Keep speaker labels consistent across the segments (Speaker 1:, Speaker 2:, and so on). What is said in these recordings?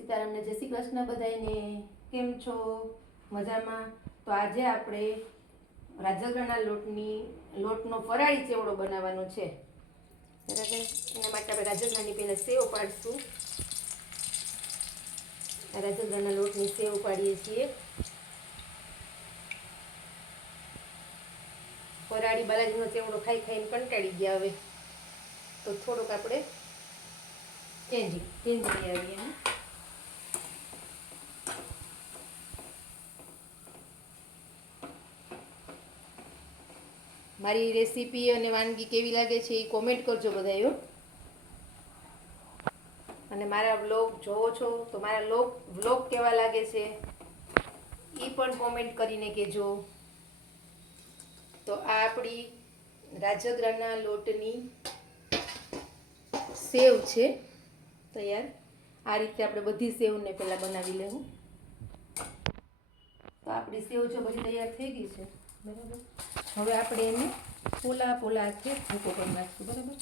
Speaker 1: સીતારામને જય શ્રી કૃષ્ણ બધાને કેમ છો? મજામાં? તો આજે આપણે રાજગરાના લોટની, લોટનો ફરાળી ચેવડો બનાવવાનો છે. બરાબર એના માટે આપણે રાજગરાની પહેલાં સેવ પાડીશું. રાજગરાના લોટની સેવ પાડીએ છીએ. ફરાળી બાલાજીનો ચેવડો ખાઈ ખાઈને કંટાળી ગયા હવે. તો થોડુંક આપણે ચેન્જ ચેન્જ આવીએ આવીએ મારી રેસીપી અને વાનગી કેવી લાગે છે એ કોમેન્ટ કરજો બધાયો અને મારા વ્લોગ જોવો છો તો મારા લોગ વ્લોગ કેવા લાગે છે એ પણ કોમેન્ટ કરીને કહેજો. તો આ આપણી રાજગરાના લોટની સેવ છે તૈયાર. આ રીતે આપણે બધી સેવને પહેલાં બનાવી લેવું. તો આપણી સેવ જો બધી તૈયાર થઈ ગઈ છે. બરાબર? હવે આપણે એને પોલા પોલા હાથે ભૂકો કરી નાખશું, બરાબર?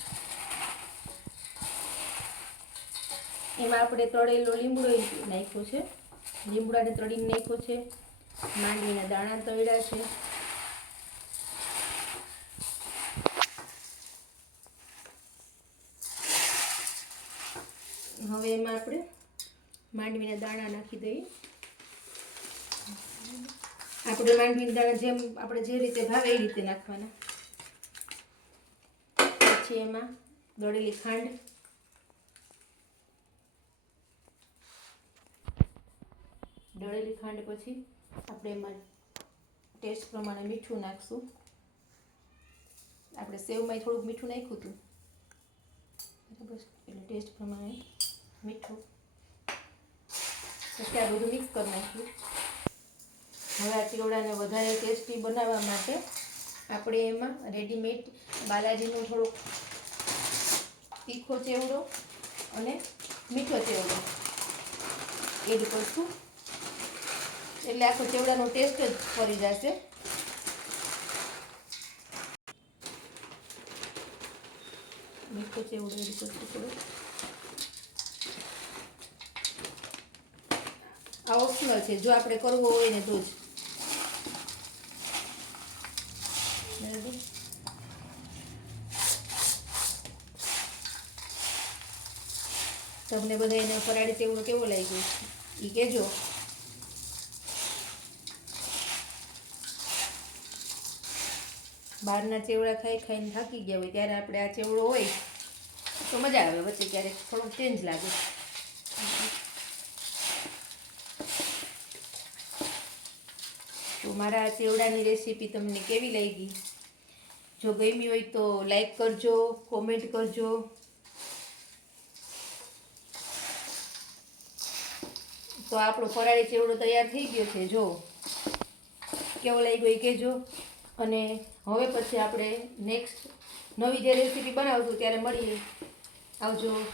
Speaker 1: એમાં આપણે તળેલો લીમડો નાખ્યો છે. લીમડાને તળીને નાખ્યો છે. માંડવીના દાણા તળ્યા છે. હવે એમાં આપણે માંડવીના દાણા નાખી દઈએ. આપણે માંડવીના દાણા જેમ આપણે જે રીતે ભાવે એ રીતે નાખવાના. પછી એમાં દળેલી ખાંડ. દળેલી ખાંડ પછી આપણે એમાં ટેસ્ટ પ્રમાણે મીઠું નાખશું. આપણે સેવમાં થોડુંક મીઠું નાખ્યું હતું. બરાબર? એટલે ટેસ્ટ પ્રમાણે મીઠું. પછી આ બધું મિક્સ કરી નાખ્યું. હવે આ ચેવડાને વધારે ટેસ્ટી બનાવવા માટે આપણે એમાં રેડીમેડ બાલાજીનો થોડો તીખો ચેવડો અને મીઠો ચેવડો એડ કરશું. એટલે આખો ચેવડાનો ટેસ્ટ જ ફરી જશે. મીઠો ચેવડો એડ કરશું થોડો. આ ઓપ્શનલ છે, જો આપણે કરવો હોય ને તો જ બરાબર તમને બધા એને ફરાળી ચેવડો કેવો લાગ્યું? એ કહેજો બહારના ચેવડા ખાઈ ખાઈને થાકી ગયા હોય, ત્યારે આપણે આ ચેવડો હોય, તો મજા આવે વચ્ચે ક્યારેક થોડું ચેન્જ લાગે. તો મારા આ ચેવડાની રેસીપી તમને કેવી લાગી? જો ગમી હોય તો લાઈક કરજો કોમેન્ટ કરજો. તો આપણો ફરાળી ચેવડો તૈયાર થઈ ગયો છે, જો. કેવો લાગ્યો એ કહેજો. અને હવે પછી આપણે નેક્સ્ટ નવી જે રેસીપી બનાવશું, ત્યારે મળીએ. આવજો.